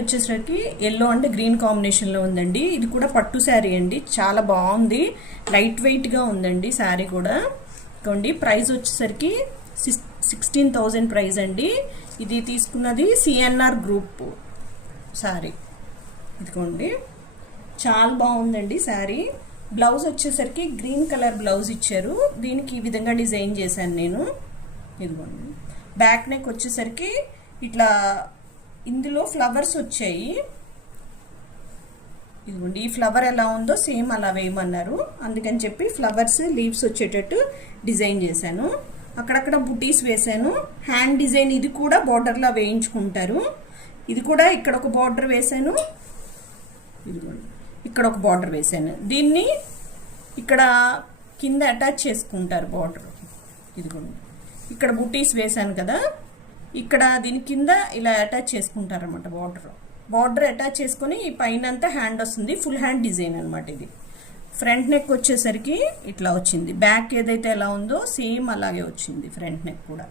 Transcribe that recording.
వచ్చేసరికి yellow and green కాంబినేషన్లో ఉందండి. ఇది కూడా పట్టు శారీ అండి, చాలా బాగుంది, లైట్ వెయిట్గా ఉందండి శారీ కూడా. ఇదిగోండి ప్రైస్ వచ్చేసరికి 16,000 ప్రైస్ అండి. ఇది తీసుకున్నది సిఎన్ఆర్ గ్రూప్ శారీ. ఇదిగోండి చాలా బాగుందండి శారీ. బ్లౌజ్ వచ్చేసరికి గ్రీన్ కలర్ బ్లౌజ్ ఇచ్చారు, దీనికి ఈ విధంగా డిజైన్ చేశాను నేను. ఇదిగోండి బ్యాక్ నెక్ వచ్చేసరికి ఇట్లా ఇందులో ఫ్లవర్స్ వచ్చాయి. ఇదిగోండి ఈ ఫ్లవర్ ఎలా ఉందో సేమ్ అలా వేయమన్నారు, అందుకని చెప్పి ఫ్లవర్స్ లీవ్స్ వచ్చేటట్టు డిజైన్ చేశాను. అక్కడక్కడ బుటీస్ వేసాను. హ్యాండ్ డిజైన్ ఇది కూడా బార్డర్లా వేయించుకుంటారు. ఇది కూడా ఇక్కడ ఒక బార్డర్ వేసాను, ఇదిగోండి ఇక్కడ ఒక బార్డర్ వేసాను. దీన్ని ఇక్కడ కింద అటాచ్ చేసుకుంటారు బార్డర్. ఇదిగోండి ఇక్కడ బుటీస్ వేసాను కదా, ఇక్కడ దీని కింద ఇలా అటాచ్ చేసుకుంటారు అనమాట. బార్డర్ అటాచ్ చేసుకొని ఈ పైన అంతా హ్యాండ్ వస్తుంది, ఫుల్ హ్యాండ్ డిజైన్ అనమాట. ఇది ఫ్రంట్ నెక్ వచ్చేసరికి ఇట్లా వచ్చింది. బ్యాక్ ఏదైతే ఎలా ఉందో సేమ్ అలాగే వచ్చింది ఫ్రంట్ నెక్ కూడా.